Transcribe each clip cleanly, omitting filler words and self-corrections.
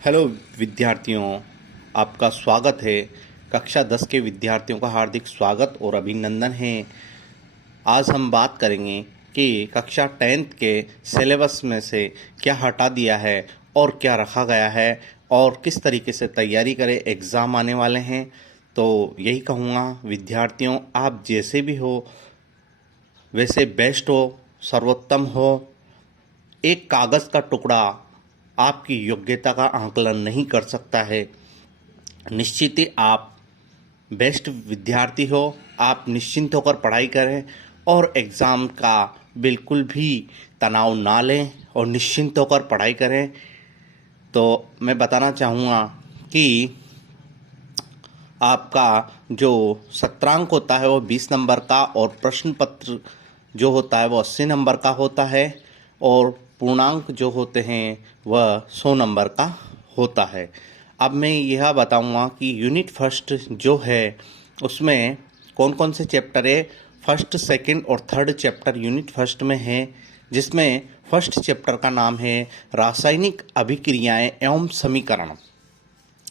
Hello विद्यार्थियों, आपका स्वागत है। कक्षा 10 के विद्यार्थियों का हार्दिक स्वागत और अभिनंदन है। आज हम बात करेंगे कि कक्षा 10th के सिलेबस में से क्या हटा दिया है और क्या रखा गया है और किस तरीके से तैयारी करें। एग्ज़ाम आने वाले हैं तो यही कहूँगा विद्यार्थियों, आप जैसे भी हो वैसे बेस्ट हो, सर्वोत्तम हो। एक कागज़ का टुकड़ा आपकी योग्यता का आंकलन नहीं कर सकता है। निश्चित ही आप बेस्ट विद्यार्थी हो, आप निश्चिंत होकर पढ़ाई करें और एग्ज़ाम का बिल्कुल भी तनाव ना लें और निश्चिंत होकर पढ़ाई करें। तो मैं बताना चाहूँगा कि आपका जो सत्रांक होता है वो 20 नंबर का और प्रश्न पत्र जो होता है वो 80 नंबर का होता है और पूर्णांक जो होते हैं वह 100 नंबर का होता है। अब मैं यह बताऊंगा कि यूनिट फर्स्ट जो है उसमें कौन कौन से चैप्टर है। फर्स्ट, सेकंड और थर्ड चैप्टर यूनिट फर्स्ट में है, जिसमें फर्स्ट चैप्टर का नाम है रासायनिक अभिक्रियाएं एवं समीकरण।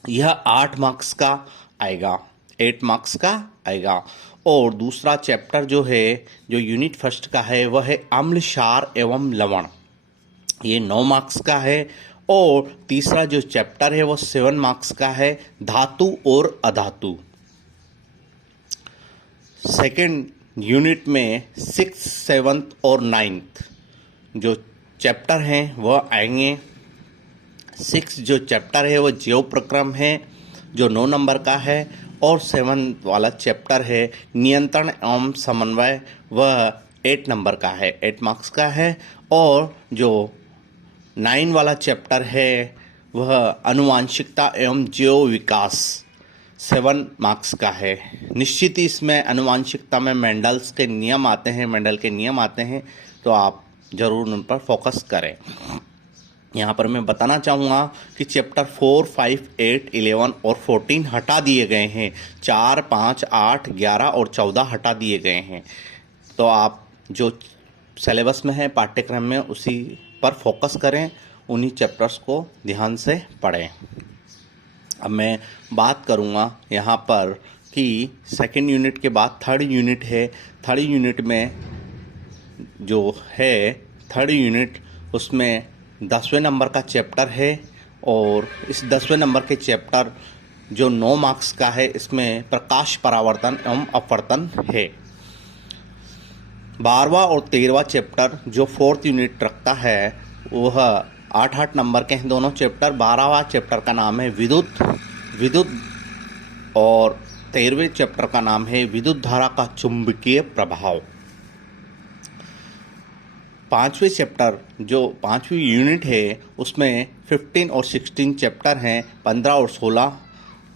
यह 8 मार्क्स का आएगा, 8 मार्क्स का आएगा। और दूसरा चैप्टर जो है, जो यूनिट फर्स्ट का है, वह है अम्ल, क्षार एवं लवण। ये 9 मार्क्स का है। और तीसरा जो चैप्टर है वो 7 मार्क्स का है, धातु और अधातु। सेकेंड यूनिट में 6th, 7th और 9th जो चैप्टर हैं वह आएंगे। 6 जो चैप्टर है वो जैव प्रक्रम है जो 9 नंबर का है, और 7 वाला चैप्टर है नियंत्रण एवं समन्वय, वह 8 नंबर का है, 8 मार्क्स का है। और जो 9 वाला चैप्टर है वह आनुवांशिकता एवं जैव विकास, 7 मार्क्स का है। निश्चित ही इसमें आनुवांशिकता में मेंडल्स के नियम आते हैं, मेंडल के नियम आते हैं, तो आप ज़रूर उन पर फोकस करें। यहाँ पर मैं बताना चाहूँगा कि चैप्टर 4, 5, 8, 11 और 14 हटा दिए गए हैं। 4, 5, 8, 11 और 14 हटा दिए गए हैं। तो आप जो सिलेबस में है, पाठ्यक्रम में, उसी पर फोकस करें, उन्हीं चैप्टर्स को ध्यान से पढ़ें। अब मैं बात करूँगा यहाँ पर कि सेकेंड यूनिट के बाद थर्ड यूनिट है। थर्ड यूनिट में जो है, थर्ड यूनिट उसमें 10वें नंबर का चैप्टर है। और इस 10वें नंबर के चैप्टर जो 9 मार्क्स का है, इसमें प्रकाश परावर्तन एवं अपवर्तन है। 12वां और 13वां चैप्टर जो 4th यूनिट रखता है वह 8-8 नंबर के हैं दोनों चैप्टर। 12वां चैप्टर का नाम है विद्युत और 13वें चैप्टर का नाम है विद्युत धारा का चुंबकीय प्रभाव। 5वें चैप्टर जो 5वीं यूनिट है उसमें 15 और 16 चैप्टर हैं, 15 और 16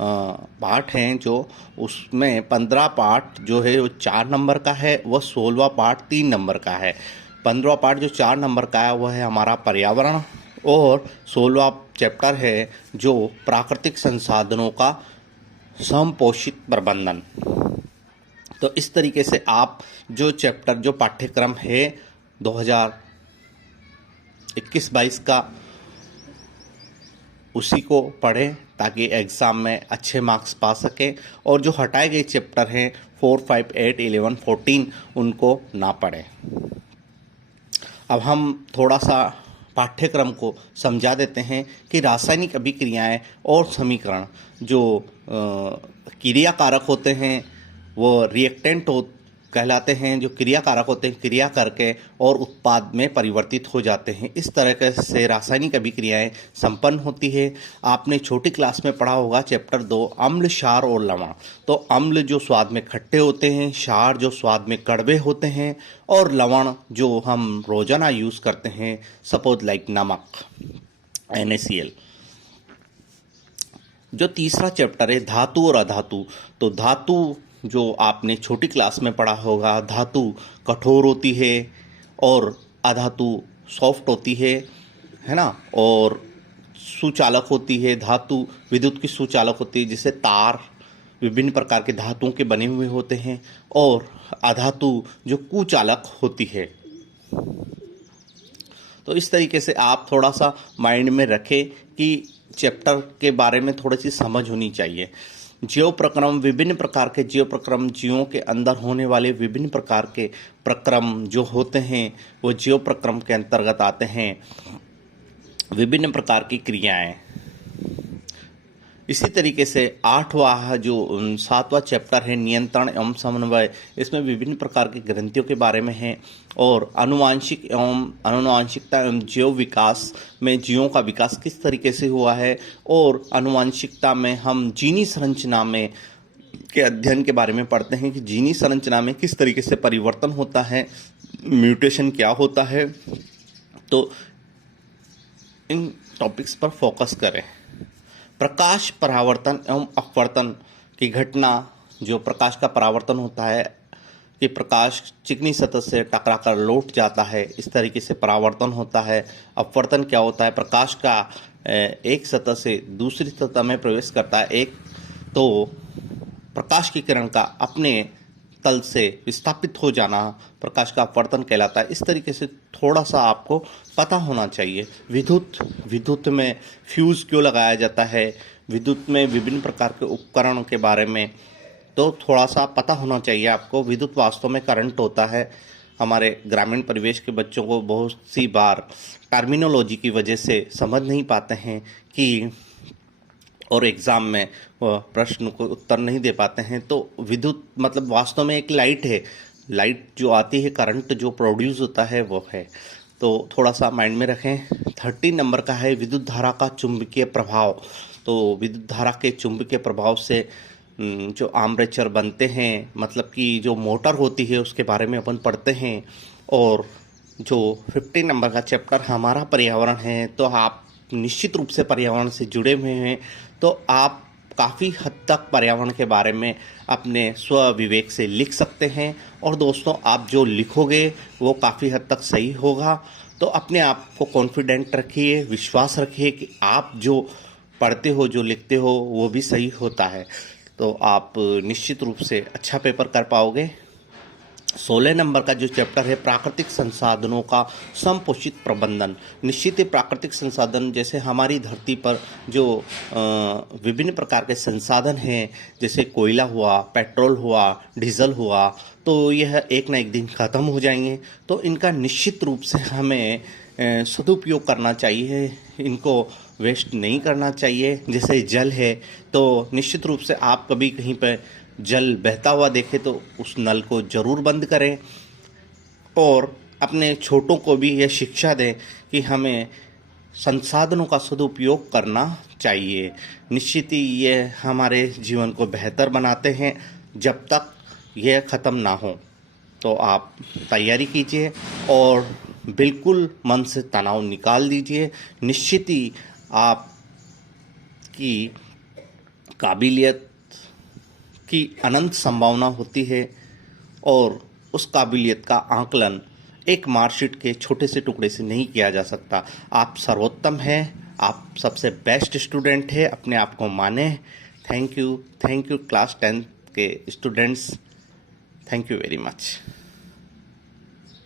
पार्ट हैं। जो उसमें 15 पार्ट जो है वो 4 नंबर का है, वह 16वां पार्ट 3 नंबर का है। 15वां पार्ट जो 4 नंबर का है वह है हमारा पर्यावरण, और 16वां चैप्टर है जो प्राकृतिक संसाधनों का समपोषित प्रबंधन। तो इस तरीके से आप जो चैप्टर, जो पाठ्यक्रम है 2021-22 का, उसी को पढ़ें ताकि एग्ज़ाम में अच्छे मार्क्स पा सकें। और जो हटाए गए चैप्टर हैं 4, 5, 8, 11, 14 उनको ना पढ़ें। अब हम थोड़ा सा पाठ्यक्रम को समझा देते हैं कि रासायनिक अभिक्रियाएं और समीकरण जो क्रिया कारक होते हैं वो रिएक्टेंट कहलाते हैं। जो क्रिया कारक होते हैं, क्रिया करके और उत्पाद में परिवर्तित हो जाते हैं। इस तरह से रासायनिक अभिक्रियाएं संपन्न होती है। आपने छोटी क्लास में पढ़ा होगा चैप्टर 2 अम्ल, क्षार और लवण। तो अम्ल जो स्वाद में खट्टे होते हैं, क्षार जो स्वाद में कड़वे होते हैं, और लवण जो हम रोजाना यूज़ करते हैं, सपोज लाइक नमक, NaCl। जो तीसरा चैप्टर है धातु और अधातु। तो धातु जो आपने छोटी क्लास में पढ़ा होगा, धातु कठोर होती है और अधातु सॉफ्ट होती है ना, और सुचालक होती है। धातु विद्युत की सुचालक होती है, जिसे तार विभिन्न प्रकार के धातुओं के बने हुए होते हैं। और अधातु जो कुचालक होती है। तो तो इस तरीके से आप थोड़ा सा माइंड में रखें कि चैप्टर के बारे में थोड़ी सी समझ होनी चाहिए। जीव प्रक्रम, विभिन्न प्रकार के जीव प्रक्रम, जीवों के अंदर होने वाले विभिन्न प्रकार के प्रक्रम जो होते हैं वो जीव प्रक्रम के अंतर्गत आते हैं। विभिन्न प्रकार की क्रियाएं। इसी तरीके से 7वां चैप्टर है नियंत्रण एवं समन्वय। इसमें विभिन्न प्रकार की ग्रंथियों के बारे में है और आनुवांशिक एवं आनुवांशिकता एवं जीव विकास में जीवों का विकास किस तरीके से हुआ है, और आनुवांशिकता में हम जीनी संरचना में के अध्ययन के बारे में पढ़ते हैं कि जीनी संरचना में किस तरीके से परिवर्तन होता है, म्यूटेशन क्या होता है। तो इन टॉपिक्स पर फोकस करें। प्रकाश परावर्तन एवं अपवर्तन की घटना, जो प्रकाश का परावर्तन होता है कि प्रकाश चिकनी सतह से टकराकर लौट जाता है, इस तरीके से परावर्तन होता है। अपवर्तन क्या होता है, प्रकाश का एक सतह से दूसरी सतह में प्रवेश करता है। एक तो प्रकाश की किरण का अपने तल से विस्थापित हो जाना प्रकाश का अपवर्तन कहलाता है। इस तरीके से थोड़ा सा आपको पता होना चाहिए। विद्युत में फ्यूज क्यों लगाया जाता है, विद्युत में विभिन्न प्रकार के उपकरणों के बारे में तो थोड़ा सा पता होना चाहिए आपको। विद्युत वास्तव में करंट होता है। हमारे ग्रामीण परिवेश के बच्चों को बहुत सी बार टर्मिनोलॉजी की वजह से समझ नहीं पाते हैं कि, और एग्ज़ाम में प्रश्न को उत्तर नहीं दे पाते हैं। तो विद्युत मतलब वास्तव में एक लाइट है। लाइट जो आती है, करंट जो प्रोड्यूस होता है वो है। तो थोड़ा सा माइंड में रखें। 13 नंबर का है विद्युत धारा का चुंबकीय प्रभाव। तो विद्युत धारा के चुंबकीय प्रभाव से जो आर्मेचर बनते हैं, मतलब कि जो मोटर होती है उसके बारे में अपन पढ़ते हैं। और जो 15 नंबर का चैप्टर हमारा पर्यावरण है, तो आप निश्चित रूप से पर्यावरण से जुड़े हुए हैं, तो आप काफ़ी हद तक पर्यावरण के बारे में अपने स्व विवेक से लिख सकते हैं। और दोस्तों, आप जो लिखोगे वो काफ़ी हद तक सही होगा। तो अपने आप को कॉन्फिडेंट रखिए, विश्वास रखिए कि आप जो पढ़ते हो, जो लिखते हो वो भी सही होता है। तो आप निश्चित रूप से अच्छा पेपर कर पाओगे। 16 नंबर का जो चैप्टर है प्राकृतिक संसाधनों का समपोषित प्रबंधन। निश्चित ही प्राकृतिक संसाधन, जैसे हमारी धरती पर जो विभिन्न प्रकार के संसाधन हैं, जैसे कोयला हुआ, पेट्रोल हुआ, डीजल हुआ, तो यह एक ना एक दिन ख़त्म हो जाएंगे। तो इनका निश्चित रूप से हमें सदुपयोग करना चाहिए, इनको वेस्ट नहीं करना चाहिए। जैसे जल है, तो निश्चित रूप से आप कभी कहीं पर जल बहता हुआ देखें तो उस नल को ज़रूर बंद करें। और अपने छोटों को भी यह शिक्षा दें कि हमें संसाधनों का सदुपयोग करना चाहिए। निश्चित ही ये हमारे जीवन को बेहतर बनाते हैं जब तक यह ख़त्म ना हो। तो आप तैयारी कीजिए और बिल्कुल मन से तनाव निकाल दीजिए। निश्चित ही आपकी काबिलियत की अनंत संभावना होती है और उस काबिलियत का आकलन एक मार्कशीट के छोटे से टुकड़े से नहीं किया जा सकता। आप सर्वोत्तम हैं, आप सबसे बेस्ट स्टूडेंट हैं, अपने आप को माने। थैंक यू क्लास 10 के students, thank you very much.